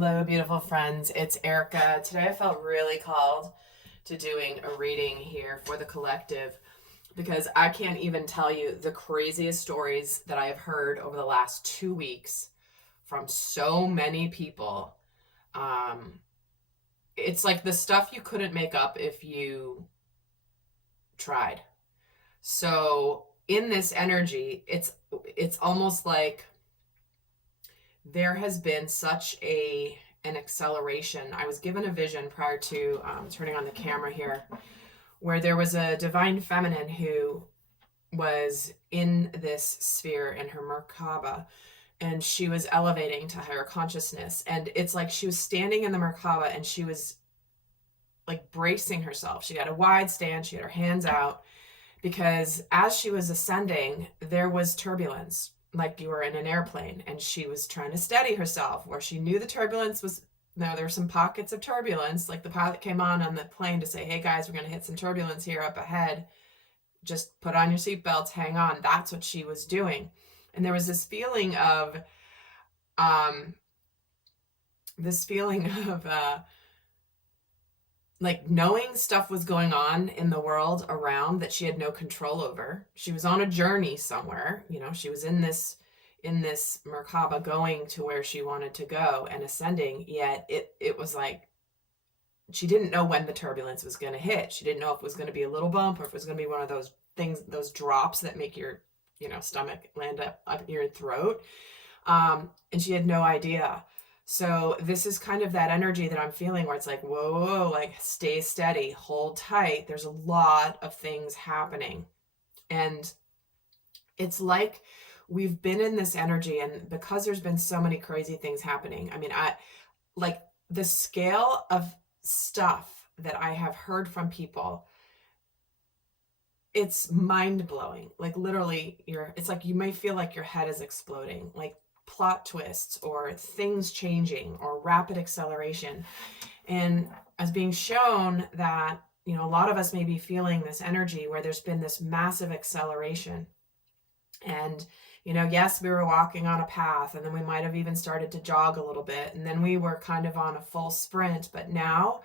Hello, beautiful friends. It's Erica. Today I felt really called to doing a reading here for the collective because I can't even tell you the craziest stories that I have heard over the last 2 weeks from so many people. Um, it's like the stuff you couldn't make up if you tried. So in this energy, it's almost like there has been such an acceleration. I was given a vision prior to turning on the camera here, where there was a divine feminine who was in this sphere in her Merkaba, and she was elevating to higher consciousness. And it's like she was standing in the Merkaba and she was like bracing herself. She had a wide stance, she had her hands out, because as she was ascending, there was turbulence, like you were in an airplane, and she was trying to steady herself where she knew the turbulence was. Now there were some pockets of turbulence, like the pilot came on the plane to say, hey guys, we're going to hit some turbulence here up ahead, just put on your seatbelts, hang on. That's what she was doing. And there was this feeling of like knowing stuff was going on in the world around that she had no control over. She was on a journey somewhere, she was in this Merkaba going to where she wanted to go and ascending, yet it was like she didn't know when the turbulence was going to hit. She didn't know if it was going to be a little bump or if it was going to be one of those things, those drops that make your stomach land up your throat. And she had no idea. So this is kind of that energy that I'm feeling where it's like, whoa, like stay steady, hold tight. There's a lot of things happening. And it's like we've been in this energy, and because there's been so many crazy things happening, I mean, like the scale of stuff that I have heard from people, it's mind-blowing. Like literally it's like you may feel like your head is exploding, like plot twists or things changing or rapid acceleration. And as being shown that, a lot of us may be feeling this energy where there's been this massive acceleration. And, yes, we were walking on a path, and then we might have even started to jog a little bit, and then we were kind of on a full sprint. But now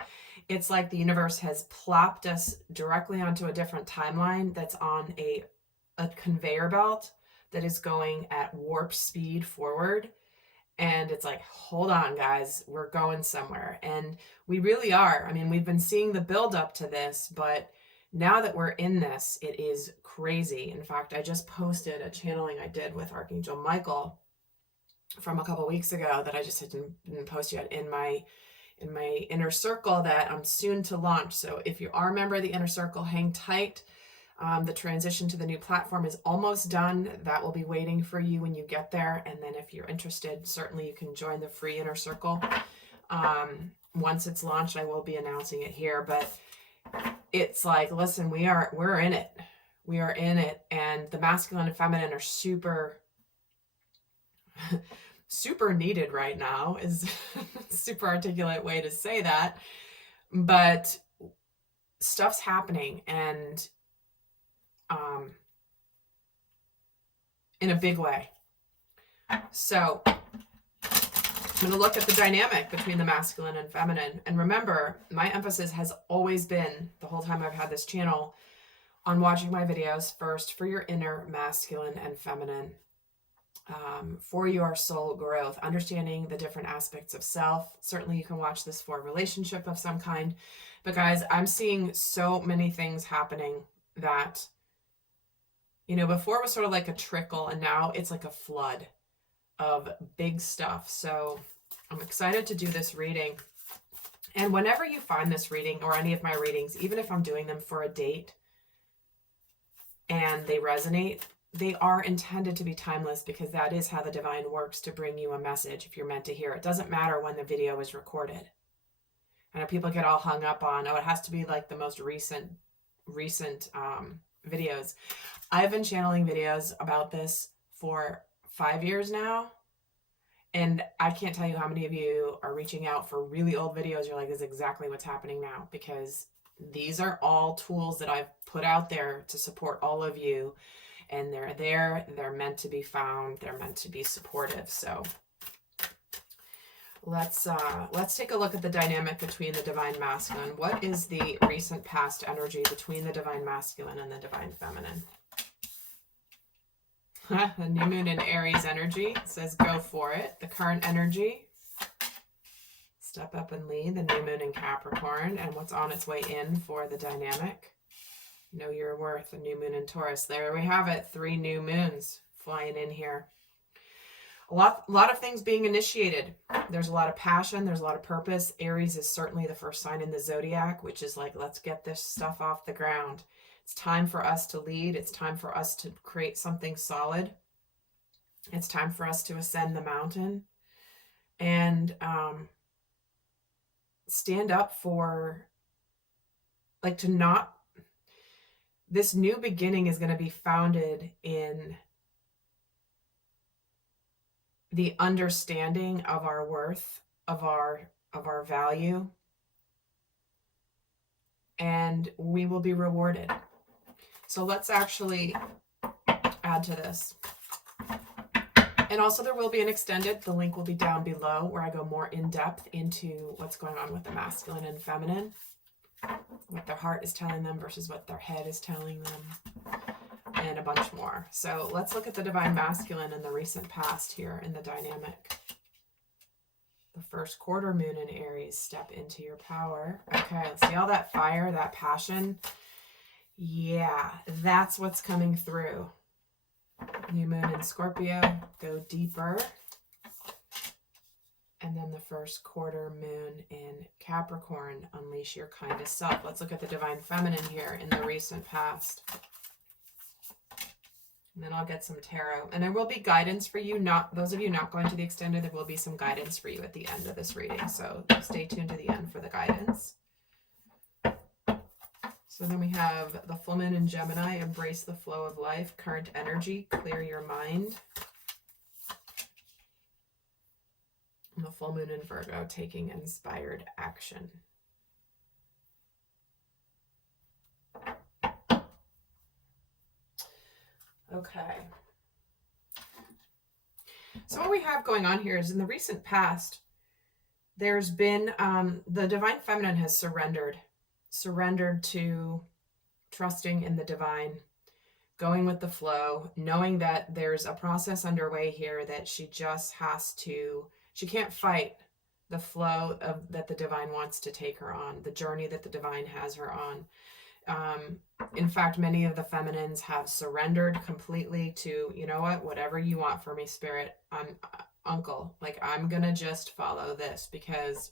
it's like the universe has plopped us directly onto a different timeline that's on a conveyor belt that is going at warp speed forward. And it's like, hold on, guys, we're going somewhere. And we really are. I mean, we've been seeing the build up to this, but now that we're in this, it is crazy. In fact, I just posted a channeling I did with Archangel Michael from a couple weeks ago that I just didn't post yet in my inner circle that I'm soon to launch. So if you are a member of the inner circle, hang tight. The transition to the new platform is almost done. That will be waiting for you when you get there. And then if you're interested, certainly you can join the free inner circle. Once it's launched, I will be announcing it here. But it's like, listen, we're in it. We are in it. And the masculine and feminine are super, super needed right now, is a super articulate way to say that. But stuff's happening, and in a big way. So I'm going to look at the dynamic between the masculine and feminine. And remember, my emphasis has always been, the whole time I've had this channel, on watching my videos first for your inner masculine and feminine, for your soul growth, understanding the different aspects of self. Certainly you can watch this for a relationship of some kind. But guys, I'm seeing so many things happening that, before it was sort of like a trickle, and now it's like a flood of big stuff. So I'm excited to do this reading. And whenever you find this reading or any of my readings, even if I'm doing them for a date and they resonate, they are intended to be timeless, because that is how the divine works to bring you a message if you're meant to hear it. It doesn't matter when the video is recorded. I know people get all hung up on, it has to be like the most recent videos. I've been channeling videos about this for 5 years now, and I can't tell you how many of you are reaching out for really old videos. You're like, this is exactly what's happening now, because these are all tools that I've put out there to support all of you, and they're meant to be found, they're meant to be supportive. So Let's take a look at the dynamic between the divine masculine. What is the recent past energy between the divine masculine and the divine feminine? The new moon in Aries energy says go for it. The current energy, step up and lead. The new moon in Capricorn, and what's on its way in for the dynamic. Know your worth. The new moon in Taurus. There we have it. 3 new moons flying in here. A lot of things being initiated. There's a lot of passion. There's a lot of purpose. Aries is certainly the first sign in the zodiac, which is like, let's get this stuff off the ground. It's time for us to lead. It's time for us to create something solid. It's time for us to ascend the mountain and stand up for, like, to not, this new beginning is going to be founded in the understanding of our worth, of our value, and we will be rewarded. So let's actually add to this. And also there will be an extended, the link will be down below, where I go more in depth into what's going on with the masculine and feminine, what their heart is telling them versus what their head is telling them, and a bunch more. So let's look at the divine masculine in the recent past here in the dynamic. The first quarter moon in Aries, step into your power. Okay, let's see all that fire, that passion. Yeah, that's what's coming through. New moon in Scorpio, go deeper. And then the first quarter moon in Capricorn, unleash your kindest self. Let's look at the divine feminine here in the recent past. And then I'll get some tarot. And there will be guidance for you. Not those of you not going to the extended, there will be some guidance for you at the end of this reading. So stay tuned to the end for the guidance. So then we have the full moon in Gemini, embrace the flow of life, current energy, clear your mind. And the full moon in Virgo, taking inspired action. Okay. So what we have going on here is in the recent past, there's been, the divine feminine has surrendered to trusting in the divine, going with the flow, knowing that there's a process underway here that she just has to, she can't fight the flow that the divine wants to take her on, the journey that the divine has her on. In fact, many of the feminines have surrendered completely to, you know what, whatever you want for me, spirit, I'm uncle, like I'm gonna just follow this, because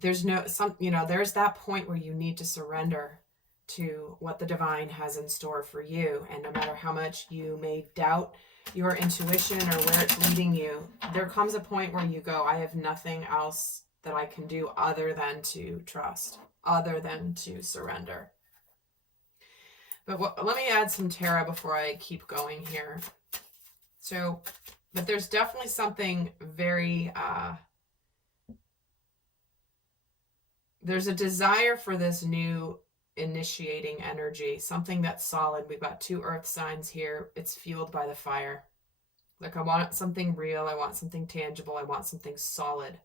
there's there's that point where you need to surrender to what the divine has in store for you. And no matter how much you may doubt your intuition or where it's leading you, there comes a point where you go, I have nothing else that I can do other than to trust, other than to surrender. But let me add some tarot before I keep going here. So, but there's definitely something very, there's a desire for this new initiating energy, something that's solid. We've got 2 earth signs here. It's fueled by the fire. Like, I want something real. I want something tangible. I want something solid.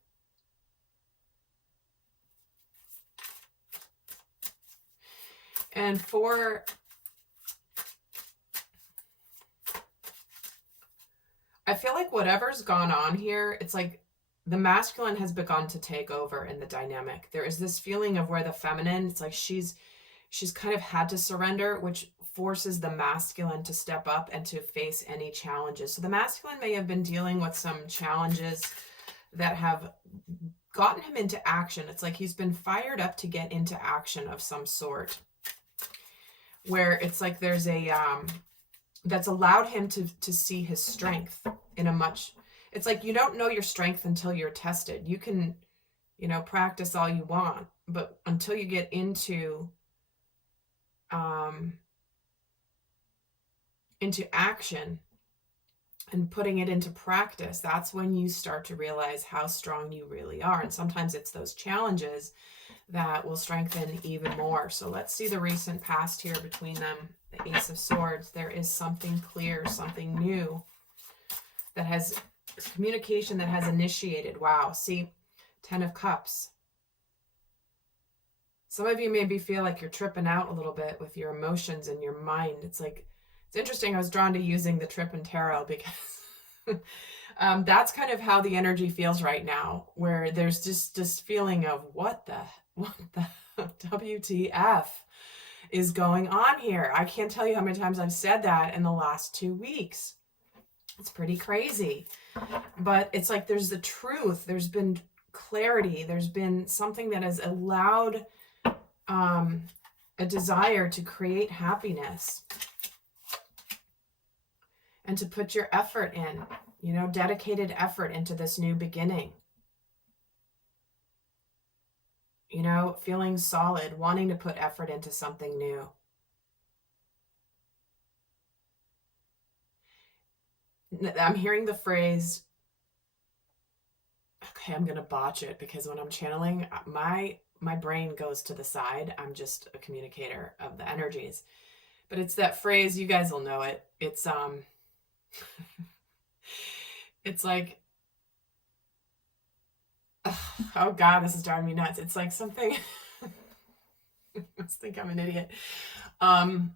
And I feel like whatever's gone on here, it's like the masculine has begun to take over in the dynamic. There is this feeling of where the feminine, it's like she's kind of had to surrender, which forces the masculine to step up and to face any challenges. So the masculine may have been dealing with some challenges that have gotten him into action. It's like he's been fired up to get into action of some sort, where it's like there's a that's allowed him to see his strength in a much, it's like you don't know your strength until you're tested. You can, practice all you want, but until you get into action and putting it into practice, that's when you start to realize how strong you really are. And sometimes it's those challenges that will strengthen even more. So let's see the recent past here between them. The Ace of Swords. There is something clear, something new that has communication that has initiated. Wow. See, 10 of Cups. Some of you maybe feel like you're tripping out a little bit with your emotions and your mind. It's like, it's interesting. I was drawn to using the Trip and Tarot because that's kind of how the energy feels right now, where there's just this feeling of what the WTF is going on here. I can't tell you how many times I've said that in the last 2 weeks. It's pretty crazy, but it's like there's the truth. There's been clarity. There's been something that has allowed a desire to create happiness and to put your effort in, you know, dedicated effort into this new beginning. You know, feeling solid, wanting to put effort into something new. I'm hearing the phrase, okay, I'm going to botch it because when I'm channeling, my brain goes to the side. I'm just a communicator of the energies. But it's that phrase, you guys will know it. It's it's like, oh God, this is driving me nuts. It's like something, I must think I'm an idiot. Sometimes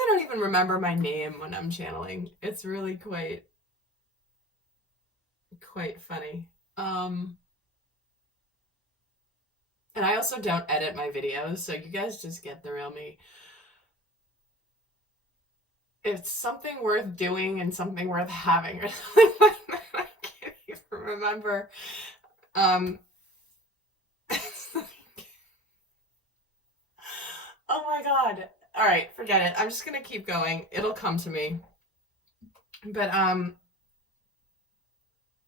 I don't even remember my name when I'm channeling. It's really quite funny. And I also don't edit my videos, so you guys just get the real me. It's something worth doing and something worth having, or something like that. I can't even remember. It's like, oh my God. All right, forget it. I'm just gonna keep going. It'll come to me. But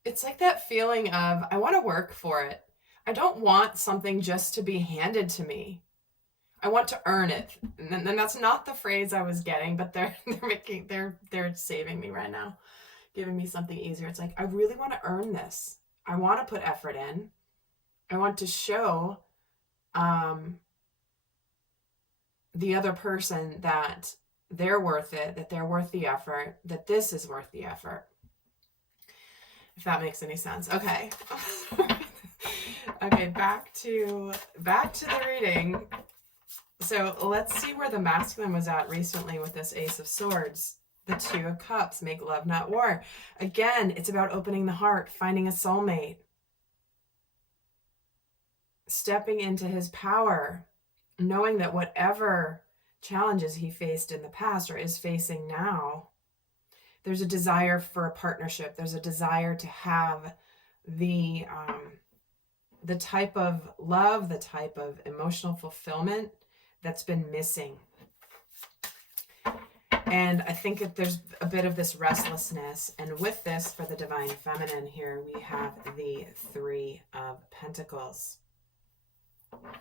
it's like that feeling of I want to work for it. I don't want something just to be handed to me. I want to earn it. And that's not the phrase I was getting, but they're saving me right now, giving me something easier. It's like I really want to earn this. I want to put effort in. I want to show the other person that they're worth it, that they're worth the effort, that this is worth the effort. If that makes any sense. Okay. Okay, back to the reading. So let's see where the masculine was at recently with this Ace of Swords. The Two of Cups, make love, not war. Again, it's about opening the heart, finding a soulmate, stepping into his power, knowing that whatever challenges he faced in the past or is facing now, there's a desire for a partnership. There's a desire to have the type of love, the type of emotional fulfillment that's been missing. And I think that there's a bit of this restlessness. And with this, for the Divine Feminine here, we have the Three of Pentacles. Where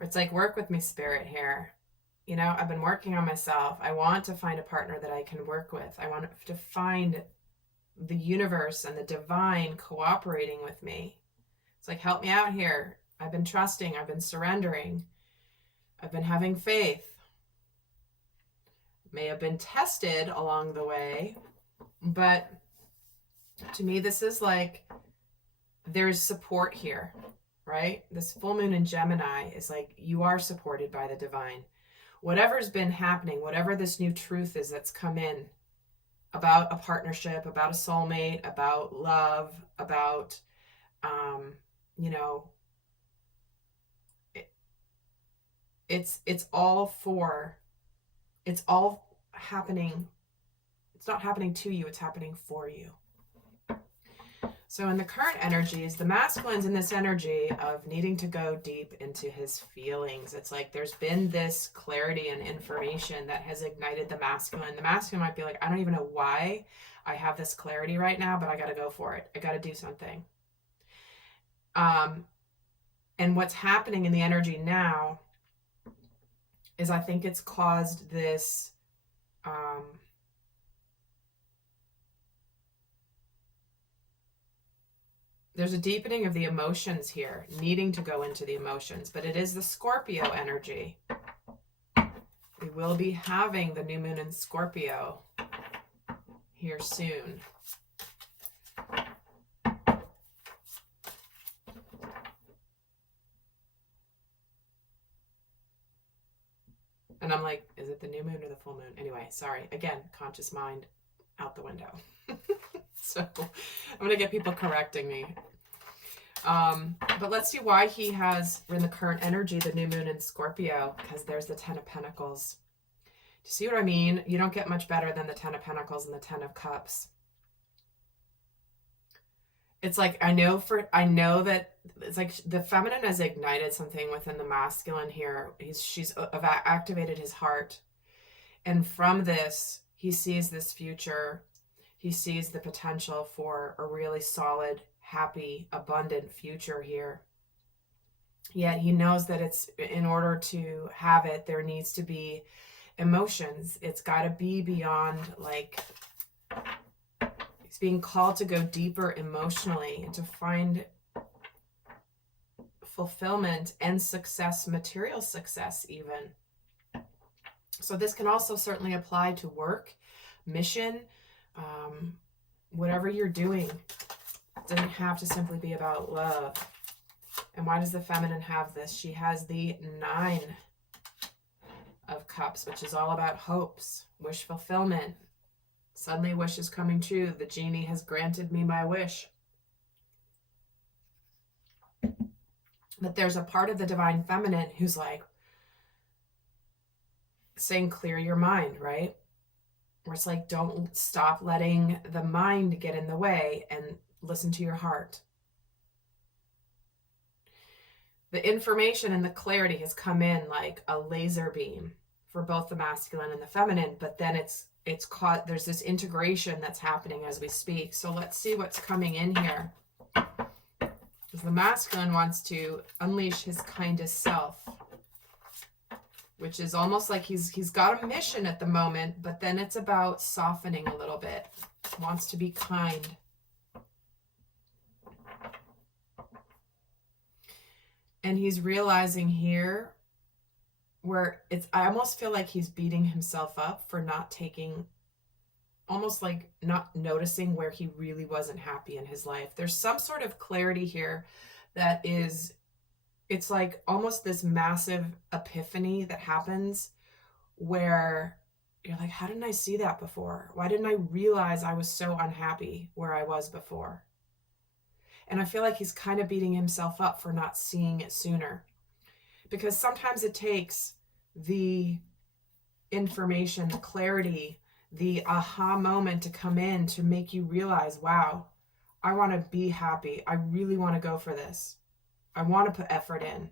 it's like, work with me, Spirit, here. You know, I've been working on myself. I want to find a partner that I can work with. I want to find the universe and the divine cooperating with me. It's like, help me out here. I've been trusting. I've been surrendering. I've been having faith. May have been tested along the way, but to me, this is like, there's support here, right? This full moon in Gemini is like, you are supported by the divine. Whatever's been happening, whatever this new truth is that's come in about a partnership, about a soulmate, about love, about, you know, it's all happening. It's not happening to you, it's happening for you. So in the current energies, the masculine's in this energy of needing to go deep into his feelings. It's like there's been this clarity and information that has ignited the masculine. The masculine might be like, I don't even know why I have this clarity right now, but I got to go for it. I got to do something. And what's happening in the energy now is I think it's caused this there's a deepening of the emotions here, needing to go into the emotions, but it is the Scorpio energy. We will be having the new moon in Scorpio here soon. it the new moon or the full moon? Anyway, sorry. Again, conscious mind out the window. So I'm going to get people correcting me. But let's see why he has, in the current energy, the new moon in Scorpio, because there's the 10 of Pentacles. Do you see what I mean? You don't get much better than the 10 of Pentacles and the 10 of Cups. It's like, I know that it's like the feminine has ignited something within the masculine here. She's activated his heart. And from this, he sees this future. He sees the potential for a really solid, happy, abundant future here. Yet he knows that it's, in order to have it, there needs to be emotions. It's got to be beyond, like, he's being called to go deeper emotionally and to find fulfillment and success, material success even. So this can also certainly apply to work, mission, whatever you're doing. It doesn't have to simply be about love. And why does the feminine have this? She has the 9 of Cups, which is all about hopes, wish fulfillment. Suddenly wish is coming true. The genie has granted me my wish. But there's a part of the divine feminine who's like saying, clear your mind, right? Where it's like, don't stop letting the mind get in the way and listen to your heart. The information and the clarity has come in like a laser beam for both the masculine and the feminine, but then it's caught, there's this integration that's happening as we speak. So let's see what's coming in here. Because the masculine wants to unleash his kindest self, which is almost like he's got a mission at the moment, but then it's about softening a little bit. Wants to be kind. And he's realizing here where I almost feel like he's beating himself up for not taking, almost like not noticing where he really wasn't happy in his life. There's some sort of clarity here that is, it's like almost this massive epiphany that happens where you're like, how didn't I see that before? Why didn't I realize I was so unhappy where I was before? And I feel like he's kind of beating himself up for not seeing it sooner. Because sometimes it takes the information, the clarity, the aha moment to come in to make you realize, wow, I want to be happy. I really want to go for this. I want to put effort in.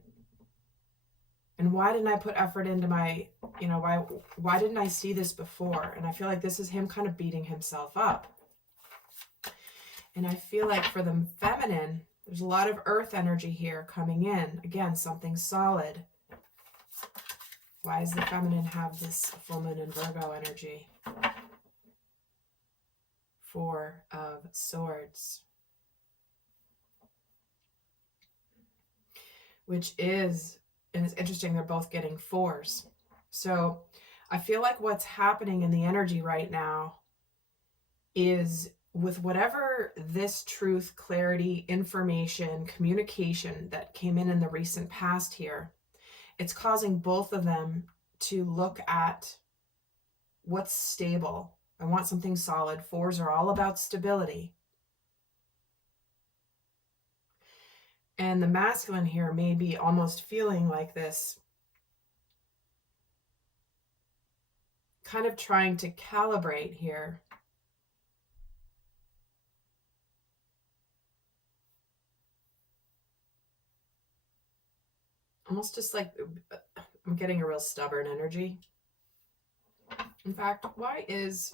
And why didn't I put effort into my, why didn't I see this before? And I feel like this is him kind of beating himself up. And I feel like for the feminine, there's a lot of earth energy here coming in. Again, something solid. Why does the feminine have this full moon in Virgo energy? 4 of Swords. Which is, and it's interesting, they're both getting 4s. So I feel like what's happening in the energy right now is, with whatever this truth, clarity, information, communication that came in the recent past here, it's causing both of them to look at what's stable. I want something solid. 4s are all about stability. And the masculine here may be almost feeling like this, kind of trying to calibrate here. Almost just like, I'm getting a real stubborn energy. In fact, why is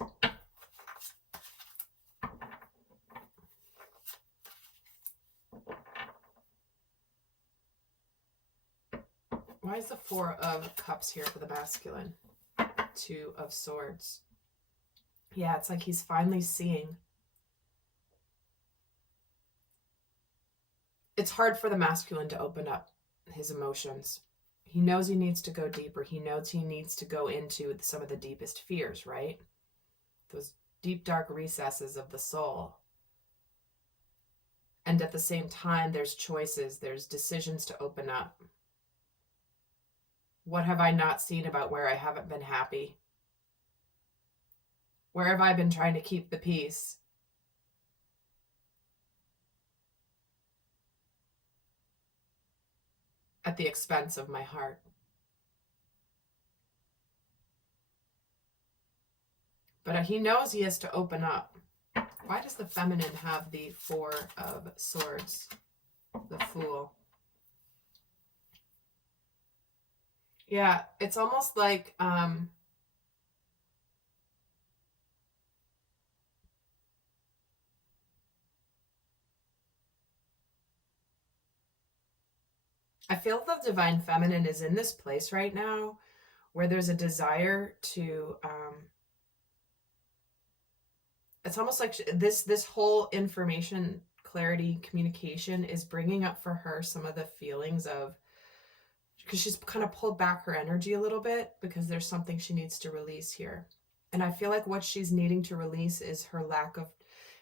the 4 of Cups here for the masculine? 2 of Swords. Yeah, it's like he's finally seeing. It's hard for the masculine to open up his emotions. He knows he needs to go deeper. He knows he needs to go into some of the deepest fears, right? Those deep, dark recesses of the soul. And at the same time, there's choices, there's decisions to open up. What have I not seen about where I haven't been happy? Where have I been trying to keep the peace? At the expense of my heart. But he knows he has to open up. Why does the feminine have the Four of Swords? The Fool. Yeah, it's almost like I feel the divine feminine is in this place right now where there's a desire to it's almost like this whole information, clarity, communication is bringing up for her some of the feelings of, because she's kind of pulled back her energy a little bit because there's something she needs to release here. And I feel like what she's needing to release is her lack of,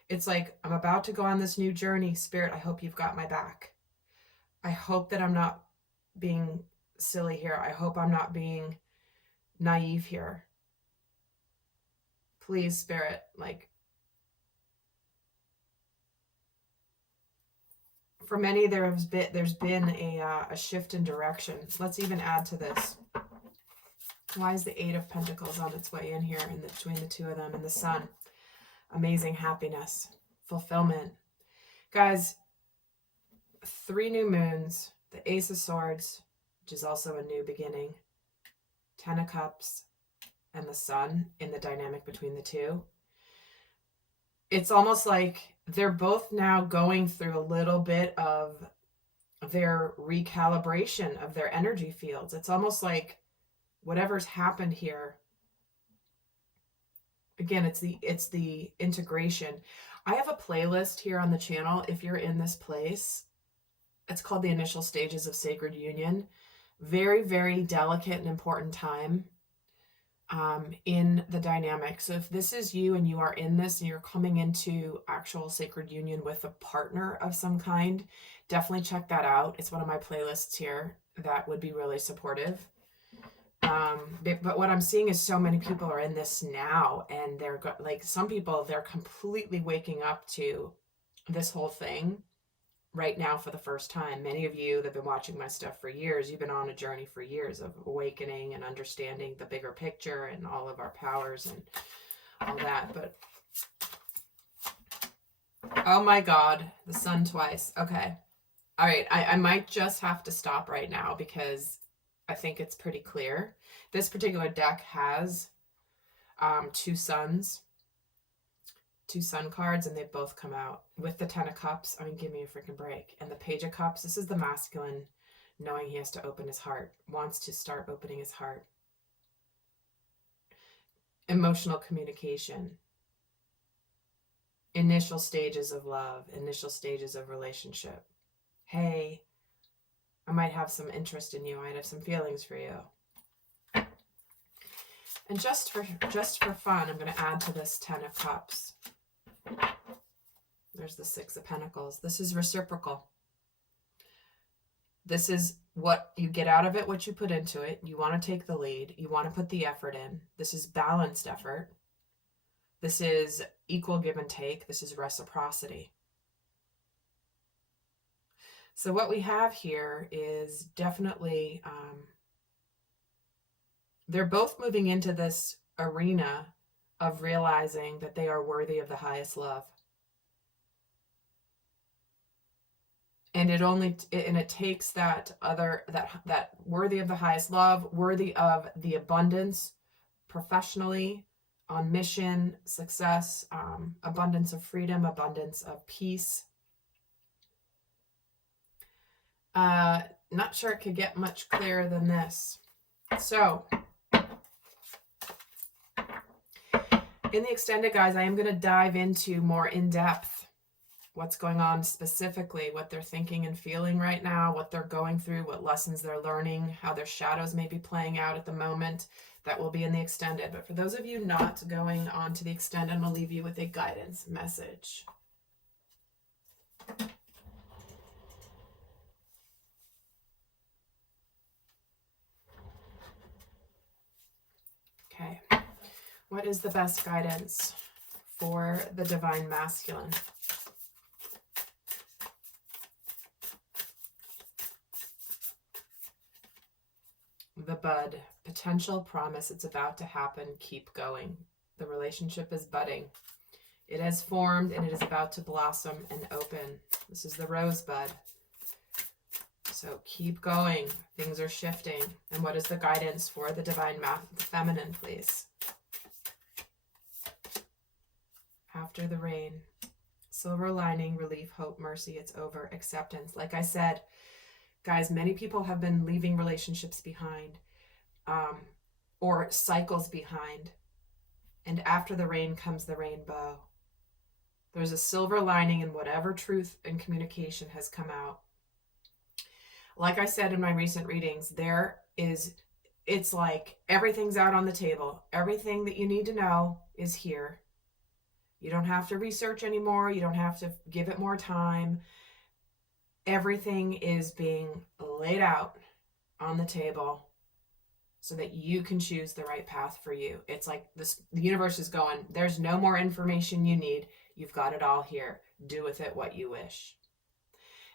it's like, I'm about to go on this new journey. Spirit, I hope you've got my back. I hope that I'm not being silly here. I hope I'm not being naive here. Please, Spirit, like, for many, there's been a shift in direction. Let's even add to this. Why is the Eight of Pentacles on its way in here between the two of them and the Sun? Amazing happiness, fulfillment. Guys, 3 new moons, the Ace of Swords, which is also a new beginning, 10 of Cups, and the Sun in the dynamic between the two. It's almost like they're both now going through a little bit of their recalibration of their energy fields. It's almost like whatever's happened here, again, it's the integration. I have a playlist here on the channel. If you're in this place, it's called The Initial Stages of Sacred Union. Very, very delicate and important time in the dynamic. So if this is you and you are in this and you're coming into actual sacred union with a partner of some kind, definitely check that out. It's one of my playlists here that would be really supportive. But what I'm seeing is so many people are in this now, and they're like, some people, they're completely waking up to this whole thing right now for the first time. Many of you that have been watching my stuff for years, you've been on a journey for years of awakening and understanding the bigger picture and all of our powers and all that. But oh my God, the Sun twice. Okay. All right. I might just have to stop right now because I think it's pretty clear. This particular deck has 2 suns. 2 sun cards, and they both come out with the 10 of Cups. I mean, give me a freaking break. And the Page of Cups, this is the masculine knowing he has to open his heart, wants to start opening his heart. Emotional communication. Initial stages of love, initial stages of relationship. Hey, I might have some interest in you. I might have some feelings for you. And just for fun, I'm going to add to this 10 of Cups. There's the 6 of Pentacles. This is reciprocal. This is what you get out of it, what you put into it. You want to take the lead. You want to put the effort in. This is balanced effort. This is equal give and take. This is reciprocity. So what we have here is definitely, they're both moving into this arena of realizing that they are worthy of the highest love. And it takes that worthy of the highest love, worthy of the abundance, professionally, on mission, success, abundance of freedom, abundance of peace. Not sure it could get much clearer than this. So, in the extended, guys, I am going to dive into more in depth what's going on specifically, what they're thinking and feeling right now, what they're going through, what lessons they're learning, how their shadows may be playing out at the moment. That will be in the extended. But for those of you not going on to the extended, I'm going to leave you with a guidance message. What is the best guidance for the divine masculine? The bud, potential, promise, it's about to happen, keep going. The relationship is budding. It has formed and it is about to blossom and open. This is the rosebud. So keep going. Things are shifting. And what is the guidance for the divine feminine, please? After the rain. Silver lining, relief, hope, mercy. It's over. Acceptance. Like I said, guys, many people have been leaving relationships behind, or cycles behind. And after the rain comes the rainbow. There's a silver lining in whatever truth and communication has come out. Like I said in my recent readings, it's like everything's out on the table. Everything that you need to know is here. You don't have to research anymore. You don't have to give it more time. Everything is being laid out on the table so that you can choose the right path for you. It's like the universe is going, there's no more information you need. You've got it all here. Do with it what you wish.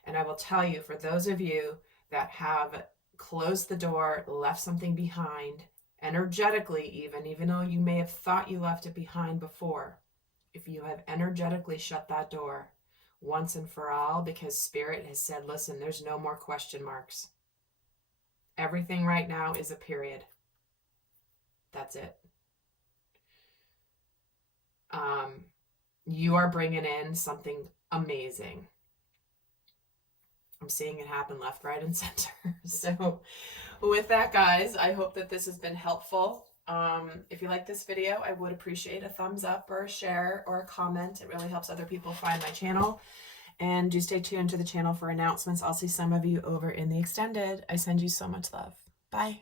And I will tell you, for those of you that have closed the door, left something behind, energetically even though you may have thought you left it behind before, if you have energetically shut that door once and for all, because Spirit has said, listen, there's no more question marks. Everything right now is a period. That's it. You are bringing in something amazing. I'm seeing it happen left, right, and center. So with that, guys, I hope that this has been helpful. If you like this video, I would appreciate a thumbs up or a share or a comment. It really helps other people find my channel. And do stay tuned to the channel for announcements. I'll see some of you over in the extended. I send you so much love. Bye.